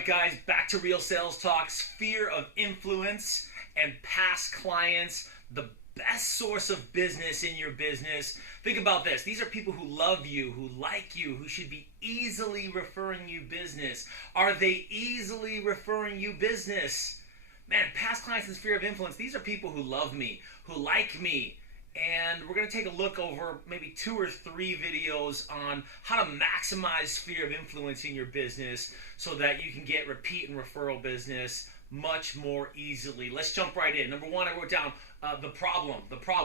right, guys, back to real sales talks. Fear of influence and past clients, the best source of business in your business. Think about this. These are people who love you, who like you, who should be easily referring you business. Are they easily referring you business? Man, past clients and sphere of influence, these are people who love me, who like me. And we're going to take a look over maybe 2 or 3 videos on how to maximize sphere of influence in your business so that you can get repeat and referral business much more easily. Let's jump right in. Number 1, I wrote down the problem.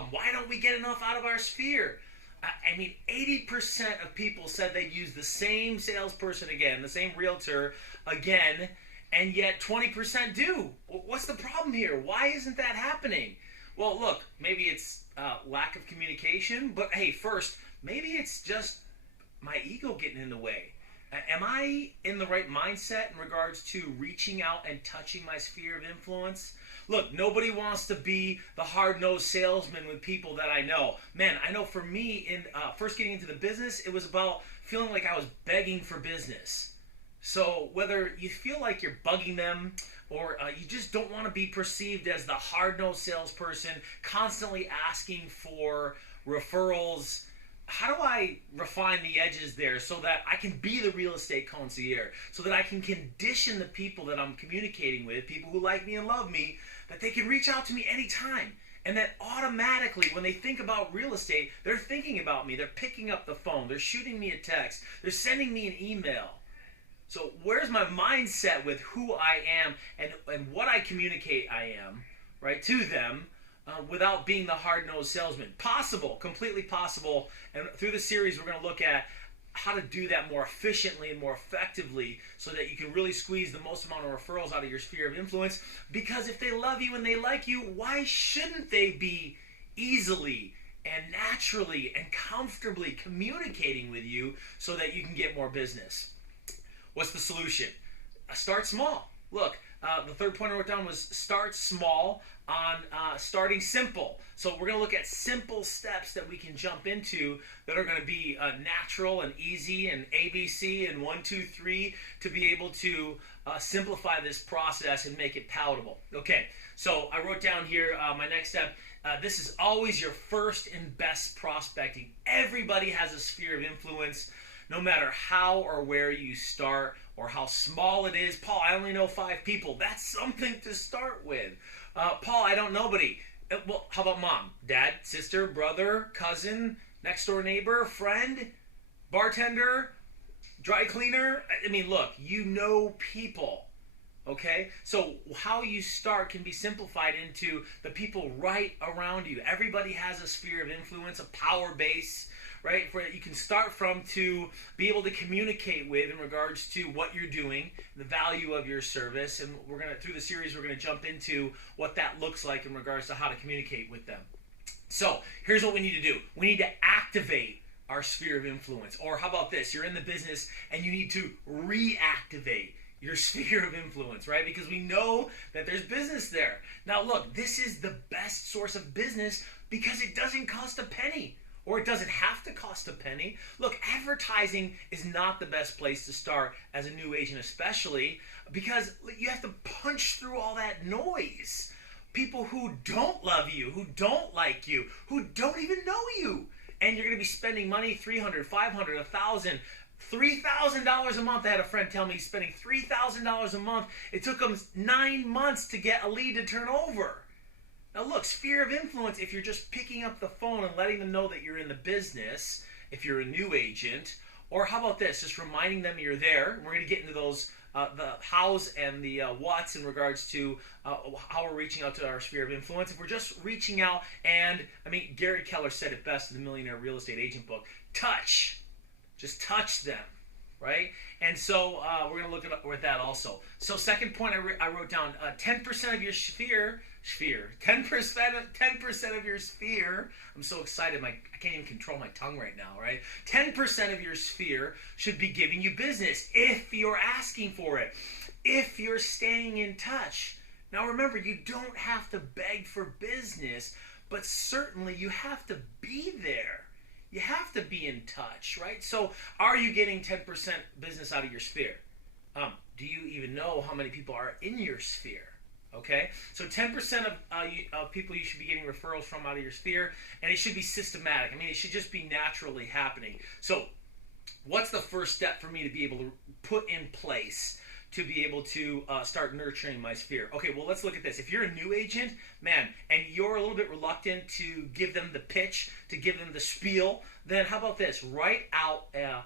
Why don't we get enough out of our sphere? I mean, 80% of people said they'd use the same salesperson again, the same realtor again, and yet 20% do. What's the problem here? Why isn't that happening? Well, look, maybe it's lack of communication, but hey, first, maybe it's just my ego getting in the way. Am I in the right mindset in regards to reaching out and touching my sphere of influence? Look, nobody wants to be the hard-nosed salesman with people that I know. Man, I know for me, in first getting into the business, it was about feeling like I was begging for business. So whether you feel like you're bugging them or you just don't want to be perceived as the hard-nosed salesperson constantly asking for referrals, how do I refine the edges there so that I can be the real estate concierge, so that I can condition the people that I'm communicating with, people who like me and love me, that they can reach out to me anytime. And that automatically, when they think about real estate, they're thinking about me. They're picking up the phone. They're shooting me a text. They're sending me an email. So where's my mindset with who I am and what I communicate I am, right, to them without being the hard-nosed salesman? Possible, completely possible. And through the series, we're going to look at how to do that more efficiently and more effectively so that you can really squeeze the most amount of referrals out of your sphere of influence. Because if they love you and they like you, why shouldn't they be easily and naturally and comfortably communicating with you so that you can get more business? What's the solution? Start small. Look, the third point I wrote down was start small on starting simple. So we're going to look at simple steps that we can jump into that are going to be natural and easy and ABC and 1, 2, 3 to be able to simplify this process and make it palatable. Okay, so I wrote down here my next step. This is always your first and best prospecting. Everybody has a sphere of influence. No matter how or where you start or how small it is. Paul, I only know 5 people. That's something to start with. Paul, I don't know nobody. Well, how about mom, dad, sister, brother, cousin, next door neighbor, friend, bartender, dry cleaner? I mean, look, you know people. Okay? So how you start can be simplified into the people right around you. Everybody has a sphere of influence, a power base, right, where you can start from to be able to communicate with in regards to what you're doing, the value of your service, and we're going to, through the series, we're going to jump into what that looks like in regards to how to communicate with them. So here's what we need to do. We need to activate our sphere of influence. Or how about this? You're in the business and you need to reactivate your sphere of influence, right? Because we know that there's business there. Now look, this is the best source of business because it doesn't cost a penny. Or it doesn't have to cost a penny. Look, advertising is not the best place to start as a new agent, especially because you have to punch through all that noise. People who don't love you, who don't like you, who don't even know you. And you're going to be spending money, $300, $500, $1,000, $3,000 a month. I had a friend tell me he's spending $3,000 a month. It took him 9 months to get a lead to turn over. Now look, sphere of influence, if you're just picking up the phone and letting them know that you're in the business, if you're a new agent, or how about this, just reminding them you're there. We're going to get into those, the hows and the whats in regards to how we're reaching out to our sphere of influence. If we're just reaching out and, I mean, Gary Keller said it best in the Millionaire Real Estate Agent book, touch. Just touch them. Right? And so we're going to look at that also. So second point I wrote down, 10% of your sphere, 10% of your sphere, I'm so excited, I can't even control my tongue right now, right? 10% of your sphere should be giving you business if you're asking for it, if you're staying in touch. Now remember, you don't have to beg for business, but certainly you have to be there. You have to be in touch, right? So are you getting 10% business out of your sphere? do you even know how many people are in your sphere? Okay, so 10% of people you should be getting referrals from out of your sphere, and it should be systematic. I mean, it should just be naturally happening. So what's the first step for me to be able to put in place to be able to start nurturing my sphere? Okay, well, let's look at this. If you're a new agent, man, and you're a little bit reluctant to give them the pitch, to give them the spiel, then how about this? Write out a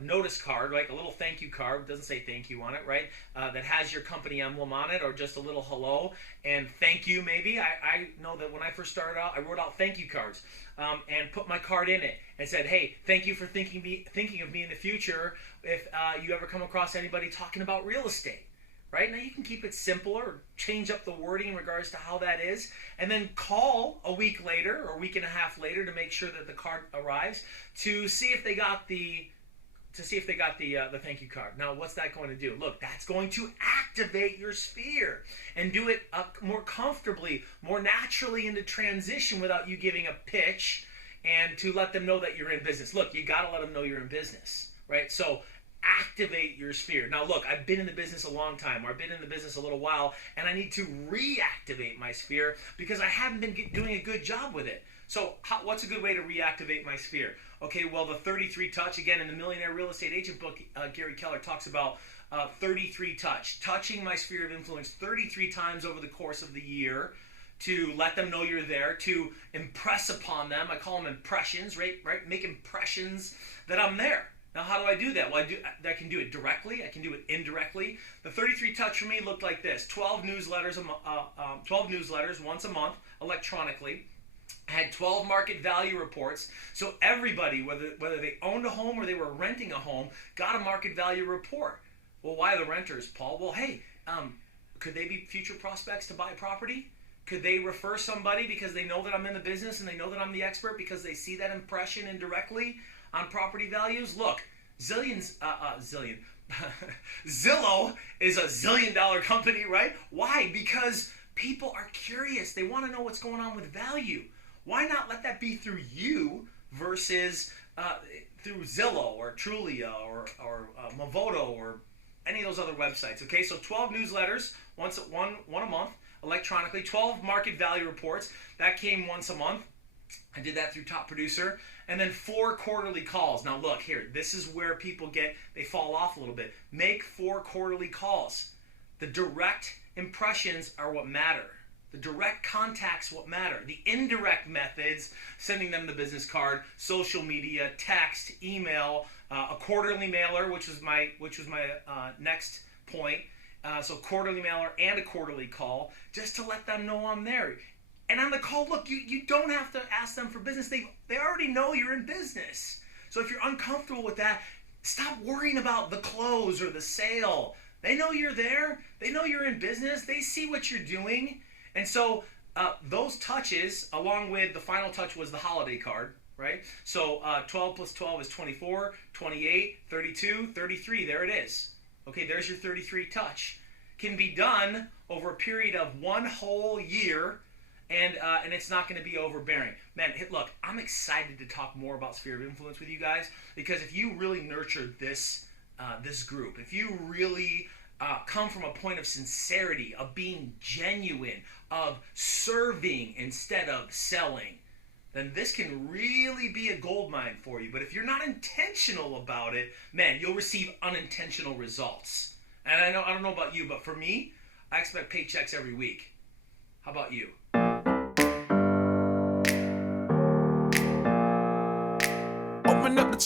notice card, like a little thank you card, it doesn't say thank you on it, right? That has your company emblem on it, or just a little hello and thank you maybe. I know that when I first started out, I wrote out thank you cards and put my card in it and said, hey, thank you for thinking of me in the future if you ever come across anybody talking about real estate. Right? Now you can keep it simple or change up the wording in regards to how that is, and then call a week later or a week and a half later to make sure that the card arrives to see if they got the thank you card. Now, what's that going to do? Look, that's going to activate your sphere and do it more comfortably, more naturally into transition without you giving a pitch, and to let them know that you're in business. Look, you got to let them know you're in business, right? So activate your sphere. Now, look, I've been in the business a long time, or I've been in the business a little while, and I need to reactivate my sphere because I haven't been doing a good job with it. So what's a good way to reactivate my sphere? Okay, well, the 33 touch, again, in the Millionaire Real Estate Agent book, Gary Keller talks about 33 touch, touching my sphere of influence 33 times over the course of the year to let them know you're there, to impress upon them. I call them impressions, right? Make impressions that I'm there. Now, how do I do that? Well, I can do it directly. I can do it indirectly. The 33 touch for me looked like this: 12 newsletters once a month electronically. I had 12 market value reports, so everybody, whether they owned a home or they were renting a home, got a market value report. Well, why the renters, Paul? Well, hey, could they be future prospects to buy property? Could they refer somebody because they know that I'm in the business and they know that I'm the expert because they see that impression indirectly on property values? Look, Zillow is a $1 zillion company, right? Why? Because people are curious. They want to know what's going on with value. Why not let that be through you versus through Zillow or Trulia or Movoto or any of those other websites? Okay, so 12 newsletters, one a month electronically, 12 market value reports, that came once a month. I did that through Top Producer, and then 4 quarterly calls. Now look here, this is where people they fall off a little bit. Make 4 quarterly calls. The direct impressions are what matter. The direct contacts what matter. The indirect methods, sending them the business card, social media, text, email, a quarterly mailer, which was my next point. So quarterly mailer and a quarterly call, just to let them know I'm there. And on the call, look, you don't have to ask them for business. They already know you're in business. So if you're uncomfortable with that, stop worrying about the close or the sale. They know you're there. They know you're in business. They see what you're doing. And so those touches, along with the final touch was the holiday card, right? So 12 plus 12 is 24, 28, 32, 33. There it is. Okay, there's your 33 touch. Can be done over a period of 1 whole year, and it's not going to be overbearing. Man, look, I'm excited to talk more about sphere of influence with you guys, because if you really nurture this group, if you really come from a point of sincerity, of being genuine, of serving instead of selling, then this can really be a gold mine for you. But if you're not intentional about it, man, you'll receive unintentional results. And I don't know about you, but for me, I expect paychecks every week. How about you? Open up the